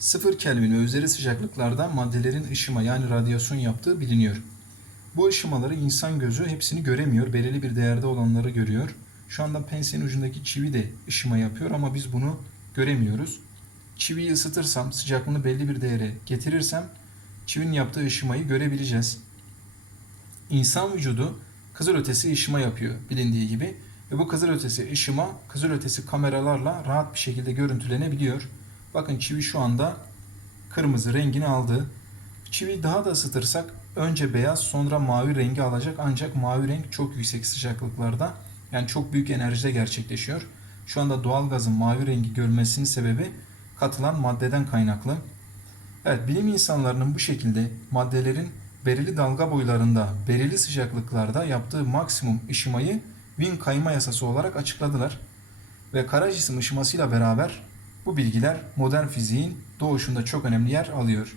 Sıfır Kelvin ve üzeri sıcaklıklarda maddelerin ışıma yani radyasyon yaptığı biliniyor. Bu ışımaları insan gözü hepsini göremiyor. Belirli bir değerde olanları görüyor. Şu anda pensenin ucundaki çivi de ışıma yapıyor ama biz bunu göremiyoruz. Çiviyi ısıtırsam, sıcaklığını belli bir değere getirirsem çivinin yaptığı ışımayı görebileceğiz. İnsan vücudu kızılötesi ışıma yapıyor bilindiği gibi. Ve bu kızılötesi ışıma kızılötesi kameralarla rahat bir şekilde görüntülenebiliyor. Bakın çivi şu anda kırmızı rengini aldı. Çivi daha da ısıtırsak önce beyaz sonra mavi rengi alacak ancak mavi renk çok yüksek sıcaklıklarda yani çok büyük enerjide gerçekleşiyor. Şu anda doğalgazın mavi rengi görmesinin sebebi katılan maddeden kaynaklı. Evet bilim insanlarının bu şekilde maddelerin belirli dalga boylarında, belirli sıcaklıklarda yaptığı maksimum ışımayı Wien kayma yasası olarak açıkladılar. Ve kara cisim ışımasıyla beraber bu bilgiler modern fiziğin doğuşunda çok önemli yer alıyor.